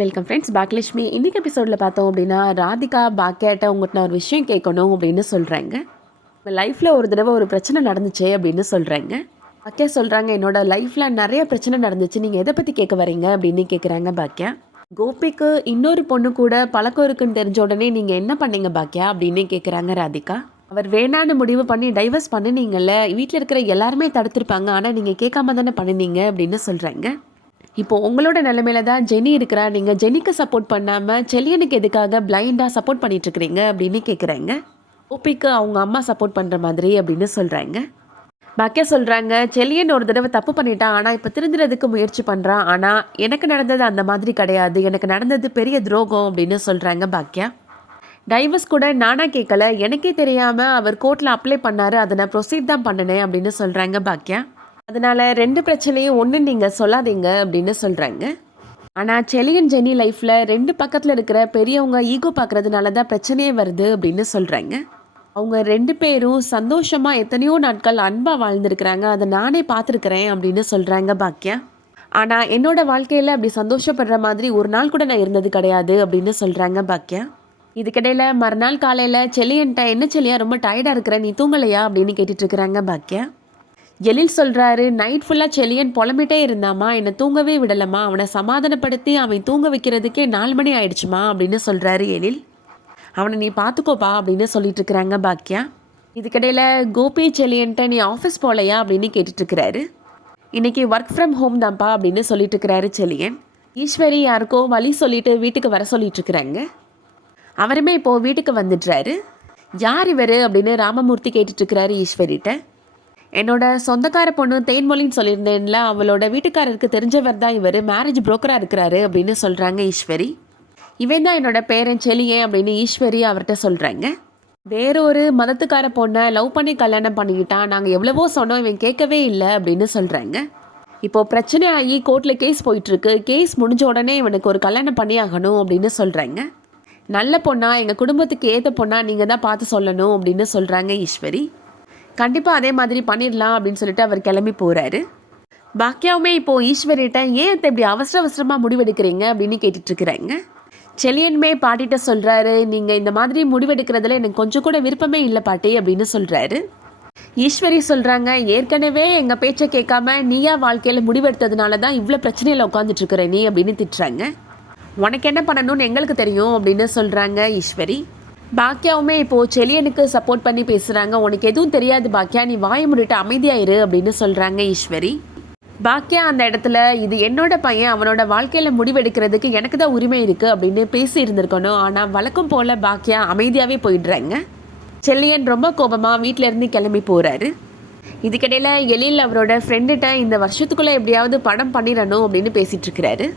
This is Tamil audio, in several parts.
Welcome friends Bhagyalakshmi. இன்றைக்கி எபிசோடில் பார்த்தோம் அப்படின்னா ராதிகா பாக்கியாட்ட உங்கள்கிட்ட ஒரு விஷயம் கேட்கணும் அப்படின்னு சொல்கிறாங்க லைஃப்பில் ஒரு தடவை ஒரு பிரச்சனை நடந்துச்சு அப்படின்னு சொல்கிறாங்க பாக்கியா சொல்கிறாங்க என்னோட லைஃப்பில் நிறைய பிரச்சனை நடந்துச்சு. நீங்கள் எதை பற்றி கேட்க வரீங்க அப்படின்னு கேட்குறாங்க பாக்கியா கோபிக்கு இன்னொரு பொண்ணு கூட பழக்கம் இருக்குன்னு தெரிஞ்ச உடனே நீங்கள் என்ன பண்ணீங்க பாக்கியா அப்படின்னு கேட்குறாங்க ராதிகா. அவர் வேணான்னு முடிவு பண்ணி டைவர்ஸ் பண்ணினீங்கல்ல. வீட்டில் இருக்கிற எல்லாருமே தடுத்திருப்பாங்க. ஆனால் நீங்கள் கேட்காம தானே பண்ணினீங்க அப்படின்னு சொல்கிறாங்க இப்போ உங்களோட நிலைமையில தான் ஜெனி இருக்கிறா. நீங்கள் ஜெனிக்கு சப்போர்ட் பண்ணாமல் செல்லியனுக்கு எதுக்காக பிளைண்டாக சப்போர்ட் பண்ணிட்டு இருக்கிறீங்க அப்படின்னு கேட்குறாங்க ஓபிக்கு அவங்க அம்மா சப்போர்ட் பண்ணுற மாதிரி அப்படின்னு சொல்கிறாங்க பாக்கியா சொல்கிறாங்க செல்லியன் ஒரு தடவை தப்பு பண்ணிட்டான் ஆனால் இப்போ திருந்துறதுக்கு முயற்சி பண்ணுறான் ஆனால் எனக்கு நடந்தது அந்த மாதிரி கிடையாது எனக்கு நடந்தது பெரிய துரோகம் அப்படின்னு சொல்கிறாங்க பாக்கியா. டைவர்ஸ் கூட நானாக கேட்கல எனக்கே தெரியாமல் அவர் கோர்ட்டில் அப்ளை பண்ணார் அதை நான் ப்ரொசீட் தான் பண்ணினேன் அப்படின்னு சொல்கிறாங்க பாக்கியா. அதனால ரெண்டு பிரச்சனையும் ஒன்று நீங்கள் சொல்லாதீங்க அப்படின்னு சொல்கிறாங்க ஆனால் செலியன் ஜெனி லைஃப்பில் ரெண்டு பக்கத்தில் இருக்கிற பெரியவங்க ஈகோ பார்க்கறதுனால தான் பிரச்சனையே வருது அப்படின்னு சொல்கிறாங்க அவங்க ரெண்டு பேரும் சந்தோஷமாக எத்தனையோ நாட்கள் அன்பாக வாழ்ந்துருக்குறாங்க. அதை நானே பார்த்துருக்குறேன் அப்படின்னு சொல்கிறாங்க பாக்கியா ஆனால் என்னோட வாழ்க்கையில் அப்படி சந்தோஷப்படுற மாதிரி ஒரு நாள் கூட நான் இருந்தது கிடையாது அப்படின்னு சொல்கிறாங்க பாக்கியா இதுக்கிடையில் மறுநாள் காலையில் செலியன்ட்ட என்ன செலியா ரொம்ப டயர்டாக இருக்கிற? நீ தூங்கலையா? அப்படின்னு கேட்டுட்ருக்குறாங்க பாக்கியா எழில் சொல்கிறாரு நைட் ஃபுல்லாக செலியன் புலம்பிட்டே இருந்தாமா என்னை தூங்கவே விடலம்மா. அவனை சமாதானப்படுத்தி அவன் தூங்க வைக்கிறதுக்கே நாலு மணி ஆயிடுச்சுமா அப்படின்னு சொல்கிறாரு எழில். அவனை நீ பார்த்துக்கோப்பா அப்படின்னு சொல்லிட்டு இருக்கிறாங்க பாக்கியா இதுக்கிடையில் கோபி செலியன்ட்ட நீ ஆஃபீஸ் போகலையா அப்படின்னு கேட்டுட்ருக்கிறாரு இன்றைக்கி ஒர்க் ஃப்ரம் ஹோம் தான்ப்பா அப்படின்னு சொல்லிட்டு இருக்கிறாரு செலியன். ஈஸ்வரி யாருக்கோ வழி சொல்லிட்டு வீட்டுக்கு வர சொல்லிட்டு இருக்கிறாங்க. அவருமே இப்போது வீட்டுக்கு வந்துடுறாரு. யார் இவர்? அப்படின்னு ராமமூர்த்தி கேட்டுட்ருக்கிறாரு ஈஸ்வரிகிட்ட என்னோட சொந்தக்கார பொண்ணு தேன்மொழின்னு சொல்லியிருந்தேன்ல அவளோட வீட்டுக்காரருக்கு தெரிஞ்சவர் தான் இவர். மேரேஜ் புரோக்கராக இருக்கிறாரு அப்படின்னு சொல்கிறாங்க ஈஸ்வரி. இவன் தான் என்னோட பேரன் செலியே அப்படின்னு ஈஸ்வரி அவர்கிட்ட சொல்கிறாங்க வேறொரு மதத்துக்கார பொண்ணை லவ் பண்ணி கல்யாணம் பண்ணிக்கிட்டான். நாங்கள் எவ்வளவோ சொன்னோம் இவன் கேட்கவே இல்லை அப்படின்னு சொல்கிறாங்க இப்போ பிரச்சனை ஆகி கோர்ட்டில் கேஸ் போயிட்டுருக்கு. கேஸ் முடிஞ்ச உடனே இவனுக்கு ஒரு கல்யாணம் பண்ணி ஆகணும் அப்படின்னு சொல்கிறாங்க நல்ல பொண்ணா எங்கள் குடும்பத்துக்கு ஏற்ற பொண்ணா நீங்கள் தான் பார்த்து சொல்லணும் அப்படின்னு சொல்கிறாங்க ஈஸ்வரி. கண்டிப்பாக அதே மாதிரி பண்ணிடலாம் அப்படின்னு சொல்லிட்டு அவர் கிளம்பி போகிறாரு பாக்கியாவுமே இப்போது ஈஸ்வரிட்ட ஏன் இப்படி அவசர அவசரமாக முடிவெடுக்கிறீங்க? அப்படின்னு கேட்டுட்ருக்குறாங்க. செலியனுமே பாட்டிகிட்ட சொல்கிறாரு நீங்கள் இந்த மாதிரி முடிவெடுக்கிறதுல எனக்கு கொஞ்சம் கூட விருப்பமே இல்லை பாட்டி அப்படின்னு சொல்கிறாரு ஈஸ்வரி சொல்கிறாங்க ஏற்கனவே எங்கள் பேச்சை கேட்காம நீயா வாழ்க்கையில் முடிவெடுத்ததுனால தான் இவ்வளோ பிரச்சனையில் உட்காந்துட்டுருக்குற நீ அப்படின்னு திட்டுறாங்க. உனக்கு என்ன பண்ணணும்னு எங்களுக்கு தெரியும் அப்படின்னு சொல்கிறாங்க ஈஸ்வரி. பாக்கியாவுமே இப்போது செலியனுக்கு சப்போர்ட் பண்ணி பேசுகிறாங்க உனக்கு எதுவும் தெரியாது பாக்கியா நீ வாய முடிட்டு அமைதியாயிரு அப்படின்னு சொல்கிறாங்க ஈஸ்வரி. பாக்கியா அந்த இடத்துல இது என்னோட பையன் அவனோட வாழ்க்கையில் முடிவெடுக்கிறதுக்கு எனக்கு தான் உரிமை இருக்குது அப்படின்னு பேசியிருந்துருக்கணும். ஆனால் வழக்கம் போல் பாக்கியா அமைதியாகவே போயிடுறாங்க. செல்லியன் ரொம்ப கோபமாக வீட்டிலேருந்து கிளம்பி போகிறாரு இதுக்கிடையில் எழில் அவரோட ஃப்ரெண்டுகிட்ட இந்த வருஷத்துக்குள்ளே எப்படியாவது படம் பண்ணிடணும் அப்படின்னு பேசிகிட்டு இருக்கிறாரு.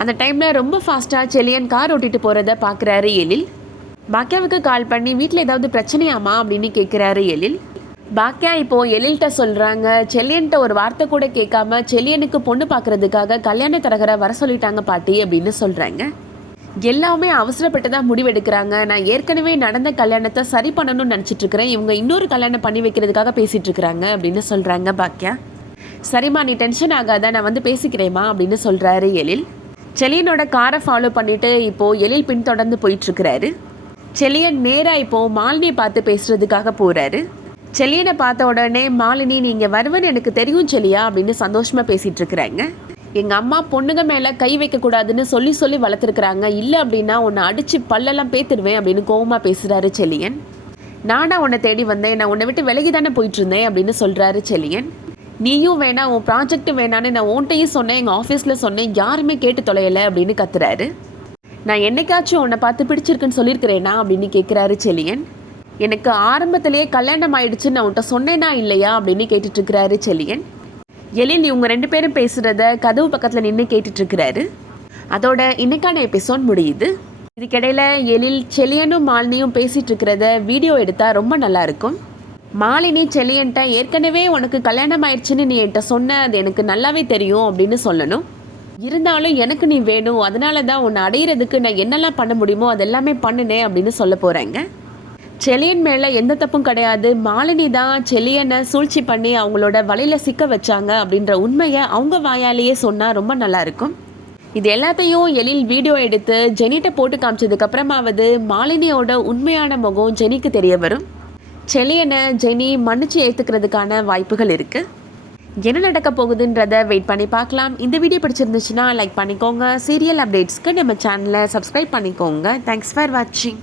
அந்த டைமில் ரொம்ப ஃபாஸ்ட்டாக செல்லியன் கார் ஓட்டிகிட்டு போகிறத பார்க்குறாரு எழில். பாக்கியாவுக்கு கால் பண்ணி வீட்டில் ஏதாவது பிரச்சனையாமா அப்படின்னு கேட்குறாரு எழில். பாக்கியா இப்போ எழில்கிட்ட சொல்கிறாங்க செல்லியன்ட்ட ஒரு வார்த்தை கூட கேட்காம செல்லியனுக்கு பொண்ணு பார்க்கறதுக்காக கல்யாண தரகரை வர சொல்லிட்டாங்க பாட்டி அப்படின்னு சொல்கிறாங்க எல்லாமே அவசரப்பட்டு தான் முடிவெடுக்கிறாங்க. நான் ஏற்கனவே நடந்த கல்யாணத்தை சரி பண்ணணும்னு நினச்சிட்டு இருக்கிறேன் இவங்க இன்னொரு கல்யாணம் பண்ணி வைக்கிறதுக்காக பேசிகிட்ருக்குறாங்க இருக்கிறாங்க அப்படின்னு சொல்கிறாங்க பாக்கியா. சரிம்மா நீ டென்ஷன் ஆகாத நான் வந்து பேசிக்கிறேம்மா அப்படின்னு சொல்கிறாரு எழில். செலியனோட காரை ஃபாலோ பண்ணிவிட்டு இப்போது எழில் பின்தொடர்ந்து போயிட்டுருக்கிறாரு செலியன் நேராக இப்போது மாலினியை பார்த்து பேசுகிறதுக்காக போகிறாரு செலியனை பார்த்த உடனே மாலினி நீங்கள் வருவன்னு எனக்கு தெரியும் செலியா அப்படின்னு சந்தோஷமாக பேசிகிட்டு இருக்கிறாங்க. எங்கள் அம்மா பொண்ணுங்க மேலே கை வைக்கக்கூடாதுன்னு சொல்லி சொல்லி வளர்த்துருக்குறாங்க. இல்லை அப்படின்னா உன்னை அடித்து பல்லெல்லாம் பேத்துடுவேன் அப்படின்னு கோவமாக பேசுகிறாரு செலியன். நானா உன்னை தேடி வந்தேன். நான் உன்னை விட்டு விலகி தானே போயிட்டு இருந்தேன் அப்படின்னு சொல்கிறாரு செலியன். நீயும் வேணாம். உன் ப்ராஜெக்ட் வேணான்னு நான் உன்ட்டையும் சொன்னேன். எங்கள் ஆஃபீஸில் சொன்னேன். யாருமே கேட்டு தொலையலை அப்படின்னு கத்துறாரு. நான் என்னைக்காச்சும் உன்னை பார்த்து பிடிச்சிருக்குன்னு சொல்லியிருக்கிறேனா அப்படின்னு கேட்குறாரு செலியன். எனக்கு ஆரம்பத்திலேயே கல்யாணம் ஆயிடுச்சு நான் உன்ட்ட சொன்னேனா இல்லையா அப்படின்னு கேட்டுட்டு இருக்கிறாரு செலியன். எழில் இவங்க ரெண்டு பேரும் பேசுகிறத கதவு பக்கத்தில் நின்று கேட்டுட்டு இருக்கிறாரு அதோட இன்னைக்கான எபிசோட் முடியுது. இதுக்கிடையில் எழில் செலியனும் மாலினியும் பேசிட்டு இருக்கிறத வீடியோ எடுத்தால் ரொம்ப நல்லா இருக்கும் மாலினி செலியன்ட்ட ஏற்கனவே உனக்கு கல்யாணம் ஆயிடுச்சுன்னு நீ என்கிட்ட சொன்ன அது எனக்கு நல்லாவே தெரியும் அப்படின்னு சொல்லணும். இருந்தாலும் எனக்கு நீ வேணும் அதனால தான் உன்னை அடையிறதுக்கு நான் என்னெல்லாம் பண்ண முடியுமோ அதெல்லாமே பண்ணினேன் அப்படின்னு சொல்ல போகிறேங்க செலியன் மேலே எந்த தப்பும் கிடையாது. மாலினி தான் செலியனை சூழ்ச்சி பண்ணி அவங்களோட வலையில் சிக்க வச்சாங்க அப்படின்ற உண்மையை அவங்க வாயாலேயே சொன்னால் ரொம்ப நல்லா இருக்கும். இது எல்லாத்தையும் எழில் வீடியோ எடுத்து ஜெனிட்ட போட்டு காமிச்சதுக்கப்புறமாவது மாலினியோட உண்மையான முகம் ஜெனிக்கு தெரிய வரும். செலியனை ஜெனி மன்னிச்சு ஏற்றுக்கிறதுக்கான வாய்ப்புகள் இருக்குது என்ன நடக்க போகுதுன்றத வெயிட் பண்ணி பார்க்கலாம். இந்த வீடியோ பிடிச்சிருந்துச்சுன்னா லைக் பண்ணிக்கோங்க. சீரியல் அப்டேட்ஸ்க்கு நம்ம சேனலை சப்ஸ்கிரைப் பண்ணிக்கோங்க. தேங்க்ஸ் ஃபார் வாட்சிங்